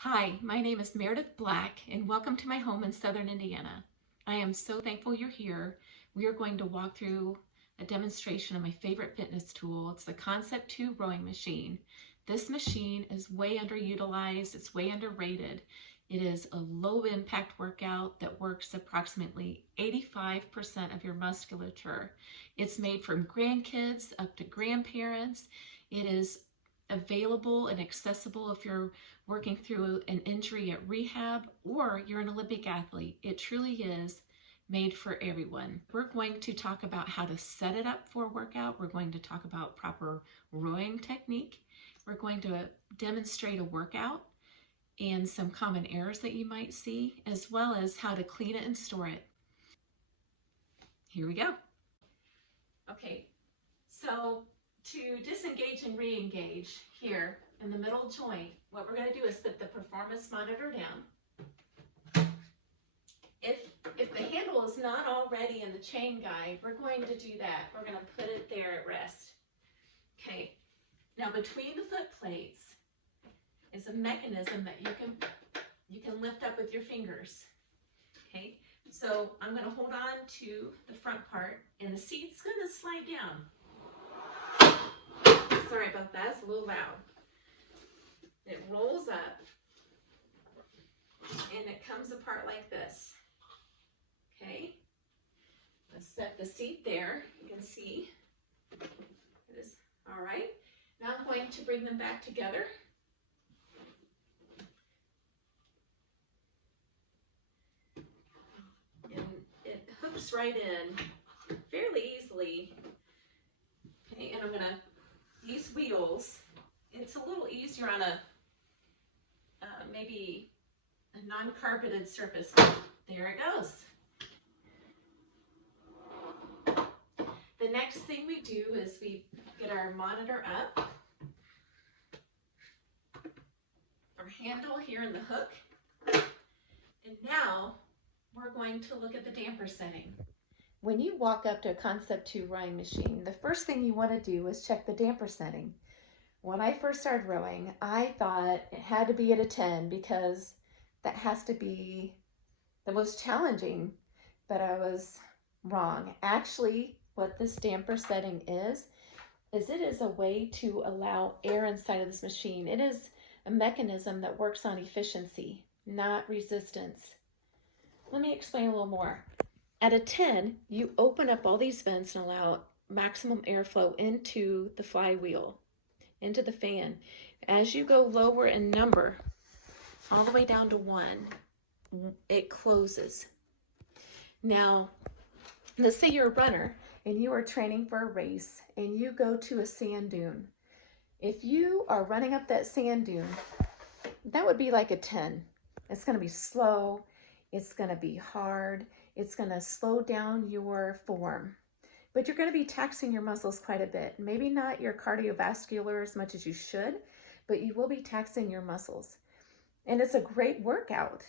Hi, my name is Meridith Black, and welcome to my home in Southern Indiana. I am so thankful you're here. We are going to walk through a demonstration of my favorite fitness tool. It's the Concept 2 rowing machine. This machine is way underutilized, it's way underrated. It is a low impact workout that works approximately 85% of your musculature. It's made from grandkids up to grandparents. It is available and accessible if you're working through an injury at rehab or you're an Olympic athlete. It truly is made for everyone. We're going to talk about how to set it up for a workout. We're going to talk about proper rowing technique. We're going to demonstrate a workout and some common errors that you might see, as well as how to clean it and store it. Here we go. Okay, so to disengage and re-engage here in the middle joint, what we're going to do is put the performance monitor down. If the handle is not already in the chain guide, we're going to do that. We're going to put it there at rest. Okay, now between the foot plates is a mechanism that you can lift up with your fingers. Okay, so I'm going to hold on to the front part, and the seat's going to slide down. Sorry about that, it's a little loud. It rolls up and it comes apart like this. Okay, let's set the seat there. You can see it is all right. Now I'm going to bring them back together. And it hooks right in fairly easily. Okay, and I'm going to, these wheels, it's a little easier on a maybe a non-carpeted surface. There it goes. The next thing we do is we get our monitor up, our handle here in the hook, and now we're going to look at the damper setting. When you walk up to a Concept 2 rowing machine, the first thing you want to do is check the damper setting. When I first started rowing, I thought it had to be at a 10 because that has to be the most challenging, but I was wrong. Actually, what this damper setting is it is a way to allow air inside of this machine. It is a mechanism that works on efficiency, not resistance. Let me explain a little more. At a 10, you open up all these vents and allow maximum airflow into the flywheel, into the fan. As you go lower in number, all the way down to 1, it closes. Now, let's say you're a runner and you are training for a race and you go to a sand dune. If you are running up that sand dune, that would be like a 10. It's going to be slow. It's going to be hard. It's going to slow down your form. But you're going to be taxing your muscles quite a bit. Maybe not your cardiovascular as much as you should, but you will be taxing your muscles. And it's a great workout.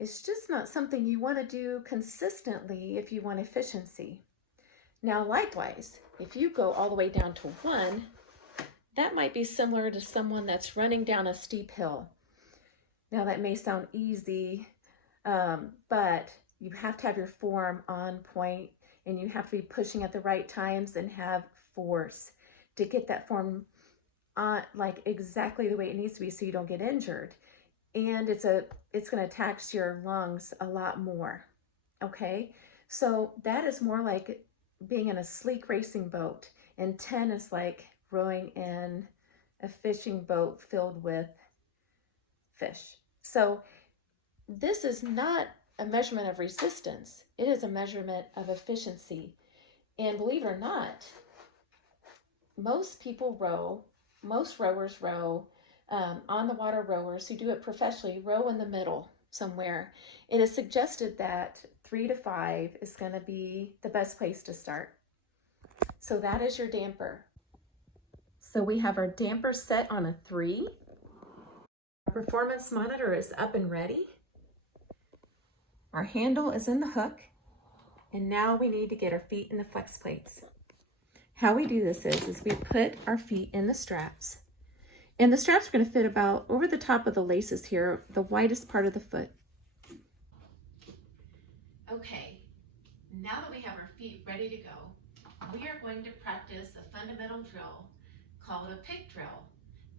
It's just not something you want to do consistently if you want efficiency. Now, likewise, if you go all the way down to 1, that might be similar to someone that's running down a steep hill. Now, that may sound easy, but you have to have your form on point, and you have to be pushing at the right times and have force to get that form on, like exactly the way it needs to be so you don't get injured. And it's going to tax your lungs a lot more. Okay, so that is more like being in a sleek racing boat, and 10 is like rowing in a fishing boat filled with fish. So this is not a measurement of resistance. It is a measurement of efficiency. And believe it or not, most rowers row, on the water rowers who do it professionally row in the middle somewhere. It is suggested that 3 to 5 is going to be the best place to start. So that is your damper. So we have our damper set on a 3. Our performance monitor is up and ready. Our handle is in the hook, and now we need to get our feet in the flex plates. How we do this is we put our feet in the straps, And the straps are going to fit about over the top of the laces here, the widest part of the foot. Okay, now that we have our feet ready to go, we are going to practice a fundamental drill called a pick drill.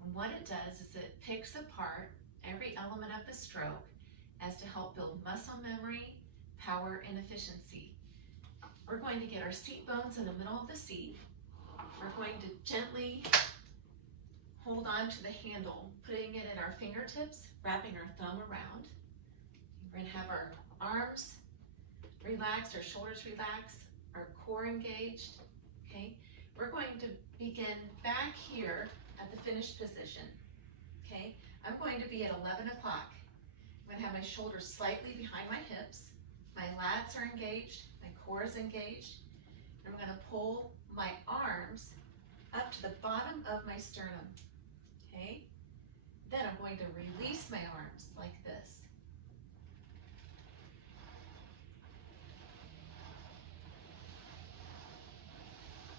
And what it does is it picks apart every element of the stroke as to help build muscle memory, power, and efficiency. We're going to get our seat bones in the middle of the seat. We're going to gently hold on to the handle, putting it at our fingertips, wrapping our thumb around. We're going to have our arms relaxed, our shoulders relaxed, our core engaged. Okay, we're going to begin back here at the finished position. Okay, I'm going to be at 11 o'clock. I'm going to have my shoulders slightly behind my hips. My lats are engaged, my core is engaged. I'm going to pull my arms up to the bottom of my sternum. Okay, then I'm going to release my arms like this.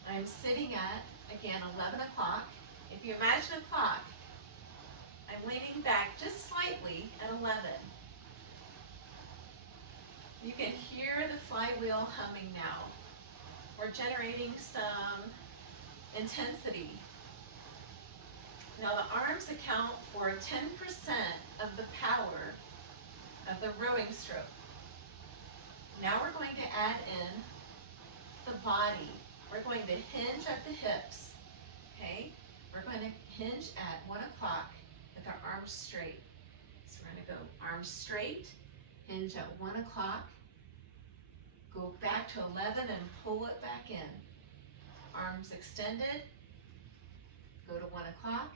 I'm sitting at, again, 11 o'clock. If you imagine a clock, I'm leaning back just slightly at 11. You can hear the flywheel humming now. We're generating some intensity. Now the arms account for 10% of the power of the rowing stroke. Now we're going to add in the body. We're going to hinge at the hips, okay? We're going to hinge at 1 o'clock with our arms straight. So we're going to go arms straight, hinge at 1 o'clock, go back to 11 and pull it back in. Arms extended, go to 1 o'clock.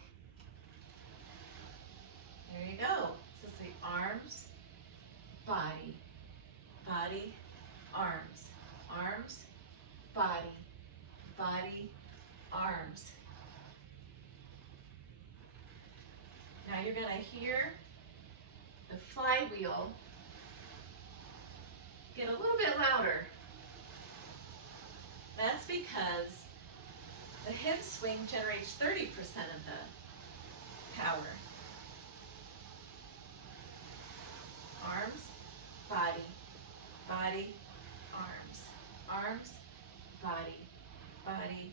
There you go. So it's the arms, body, body, arms, arms, body, body, arms. Now you're going to hear the flywheel get a little bit louder. That's because the hip swing generates 30% of the power. Arms, body, body, arms, arms, body, body,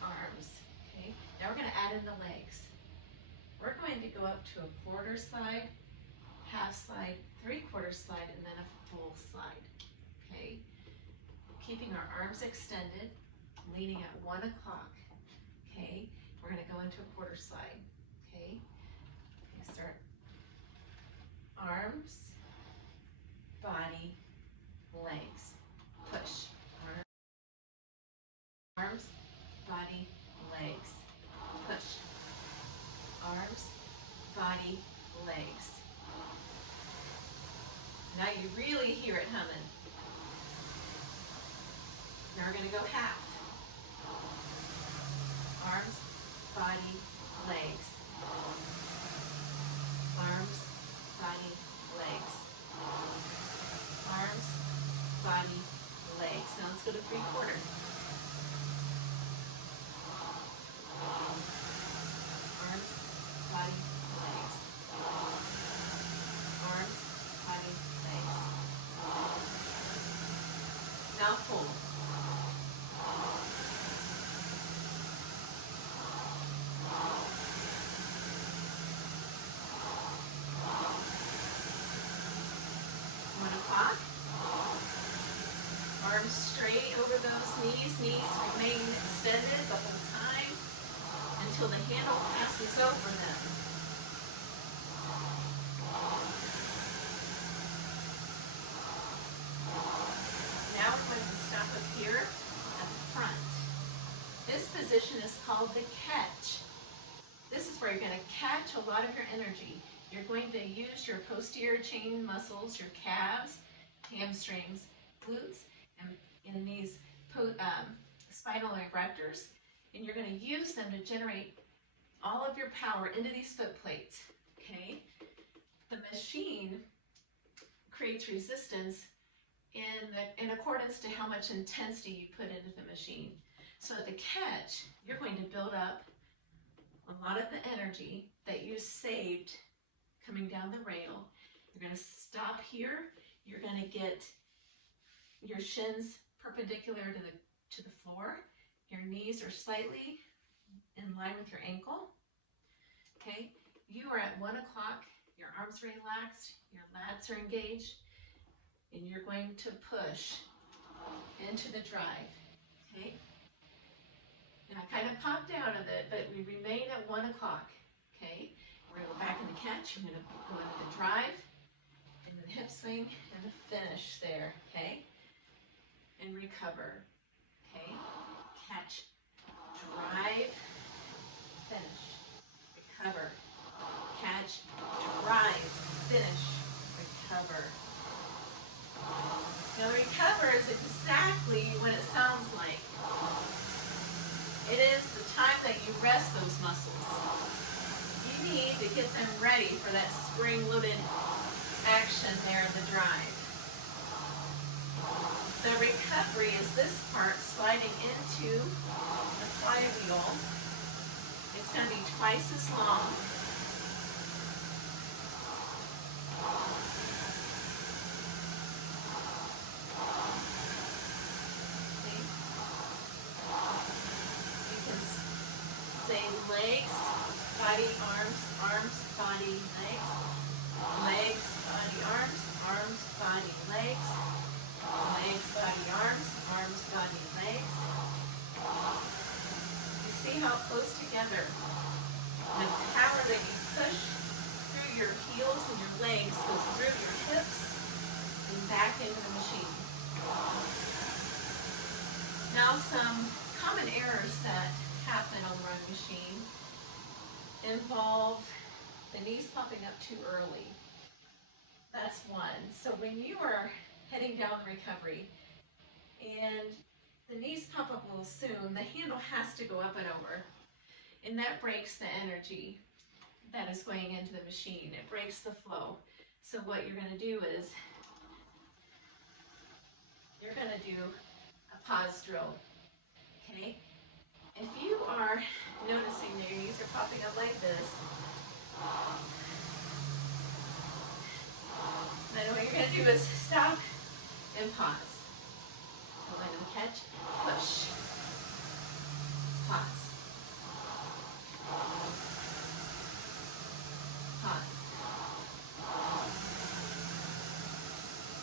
arms. Okay, now we're going to add in the legs. We're going to go up to a quarter slide, half slide, 3/4 slide, and then a full slide. Okay, keeping our arms extended, leaning at 1 o'clock. Okay, we're going to go into a quarter slide. Okay, start arms, body, legs, push. Arms, body, legs, push. Arms, body, legs. Now you really hear it humming. Now we're going to go half. Arms, body, legs. Arms, body, legs. Arms, body, legs. Now let's go to 3/4. Arms, body, legs. Arms, body, legs. Now full. Arms straight over those knees. Knees remain extended the whole time until the handle passes over them. Now we're going to stop up here at the front. This position is called the catch. This is where you're going to catch a lot of your energy. You're going to use your posterior chain muscles, your calves, hamstrings, glutes, and these spinal erectors, and you're going to use them to generate all of your power into these foot plates. Okay? The machine creates resistance in accordance to how much intensity you put into the machine. So at the catch, you're going to build up a lot of the energy that you saved coming down the rail. You're going to stop here. You're going to get your shins perpendicular to the floor. Your knees are slightly in line with your ankle. Okay, you are at 1 o'clock. Your arms are relaxed. Your lats are engaged. And you're going to push into the drive. Okay. And I kind of popped out of it, but we remain at 1 o'clock. Okay. We're going to go back in the catch. You're going to go into the drive, and the hip swing, and the finish there. Okay. And recover. Okay. Catch, drive, finish, recover. Catch, drive, finish, recover. Now recover is exactly what it sounds like. It is the time that you rest those muscles. You need to get them ready for that spring-loaded action there in the drive. The recovery is this part sliding into the flywheel. It's going to be twice as long. See? You can say legs, body, arms, arms, body, legs, legs, body, arms, arms, body, legs, legs, body, arms, arms, body, legs. You see how it flows together. The power that you push through your heels and your legs goes through your hips and back into the machine. Now some common errors that happen on the rowing machine involve the knees popping up too early. That's one. So when you are heading down the recovery and the knees pop up a little soon, the handle has to go up and over, and that breaks the energy that is going into the machine. It breaks the flow. So what you're going to do is you're going to do a pause drill. Okay? If you are noticing that your knees are popping up like this, then what you're going to do is stop and pause. Go into the catch, push, pause, pause,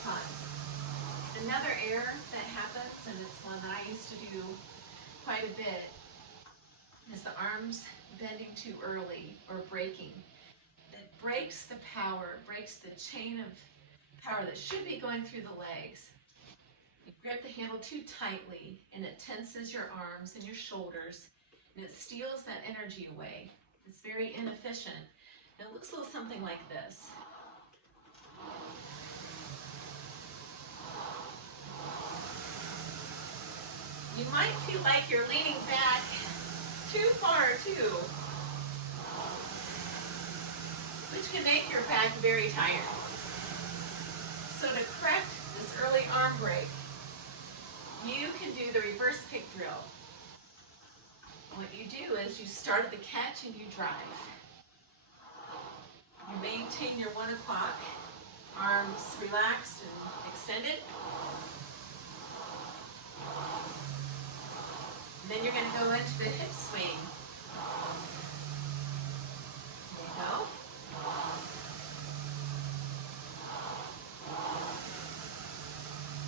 pause. Another error that happens, and it's one that I used to do quite a bit, is the arms bending too early or breaking. It breaks the power, breaks the chain of power that should be going through the legs. You grip the handle too tightly, and it tenses your arms and your shoulders, and it steals that energy away. It's very inefficient. It looks a little something like this. You might feel like you're leaning back too far too, which can make your back very tired. So to correct this early arm break, you can do the reverse pick drill. What you do is you start at the catch and you drive. You maintain your 1 o'clock, arms relaxed and extended. And then you're going to go into the hip swing. There you go.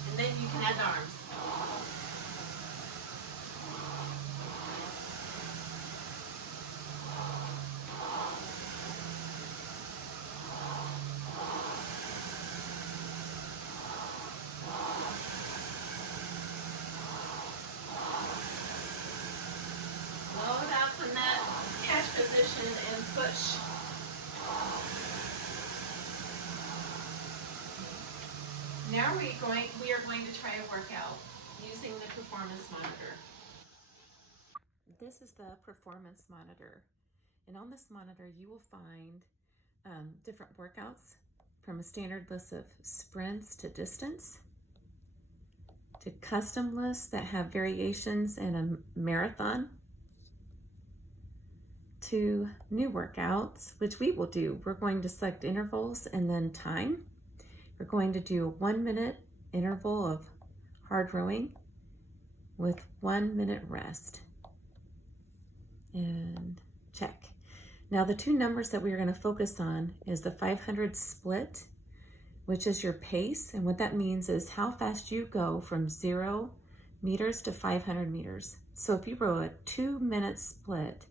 And then you can add the arms. Load up in that catch position and push. Now we are going to try a workout using the performance monitor. This is the performance monitor, and on this monitor you will find different workouts from a standard list of sprints to distance, to custom lists that have variations in a marathon, to new workouts, which we will do. We're going to select intervals and then time. We're going to do a 1 minute interval of hard rowing with 1 minute rest. And check. Now the two numbers that we are going to focus on is the 500 split, which is your pace. And what that means is how fast you go from 0 meters to 500 meters. So if you row a 2 minute split,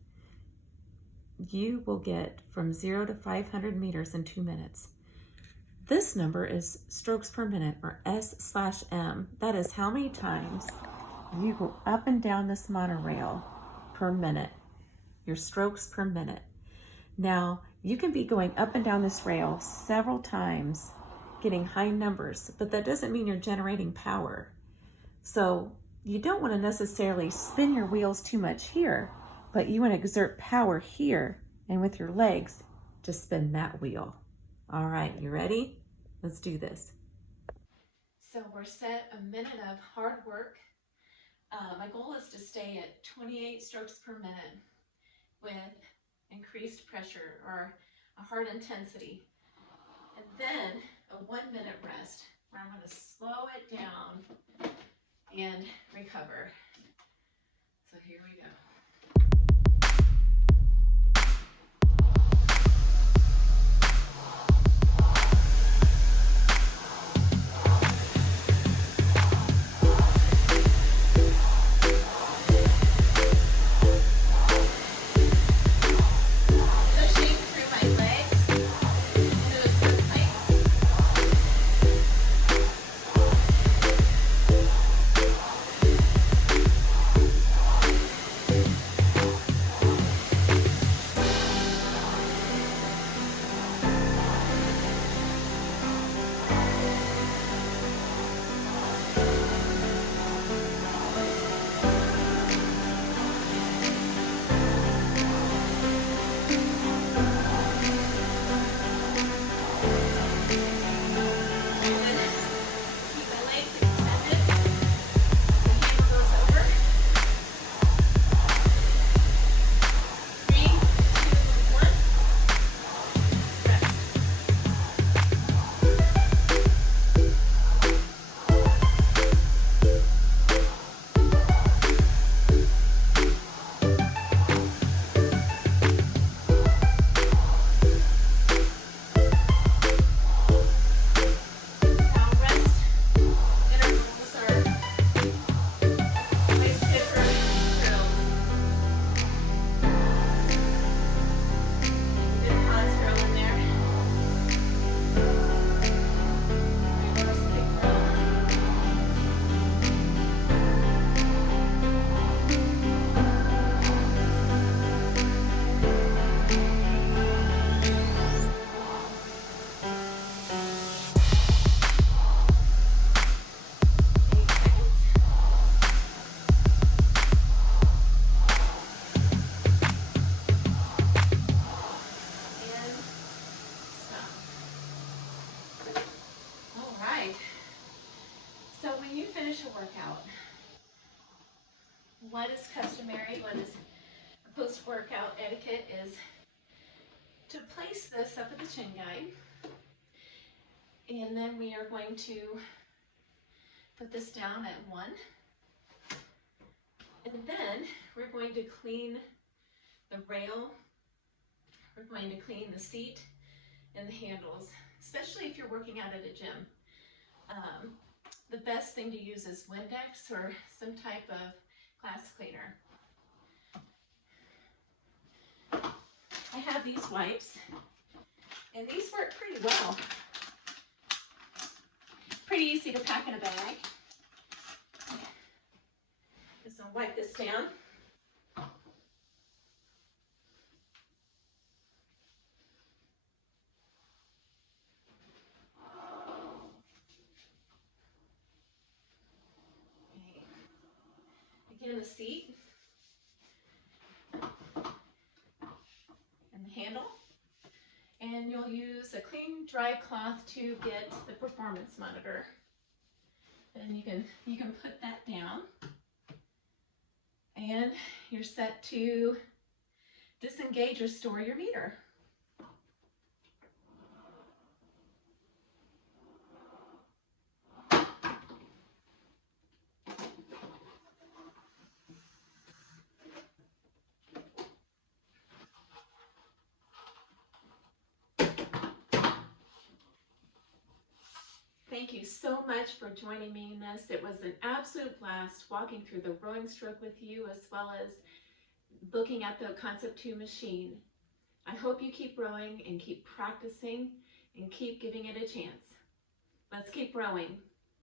you will get from 0 to 500 meters in 2 minutes. This number is strokes per minute, or S/M. That is how many times you go up and down this monorail per minute, your strokes per minute. Now, you can be going up and down this rail several times, getting high numbers, but that doesn't mean you're generating power. So you don't want to necessarily spin your wheels too much here, but you want to exert power here and with your legs to spin that wheel. All right, you ready? Let's do this. So we're set a minute of hard work. My goal is to stay at 28 strokes per minute with increased pressure or a hard intensity. And then a 1 minute rest where I'm going to slow it down and recover. So here we go. What is customary, what is post-workout etiquette is to place this up at the chin guide, and then we are going to put this down at 1, and then we're going to clean the rail, we're going to clean the seat and the handles, especially if you're working out at a gym. The best thing to use is Windex or some type of class cleaner. I have these wipes, and these work pretty well. Pretty easy to pack in a bag. Just gonna wipe this down. Again, the seat and the handle, and you'll use a clean dry cloth to get the performance monitor, and you can put that down, and you're set to disengage or store your meter. Thank you so much for joining me in this. It was an absolute blast walking through the rowing stroke with you, as well as looking at the Concept 2 machine. I hope you keep rowing and keep practicing and keep giving it a chance. Let's keep rowing.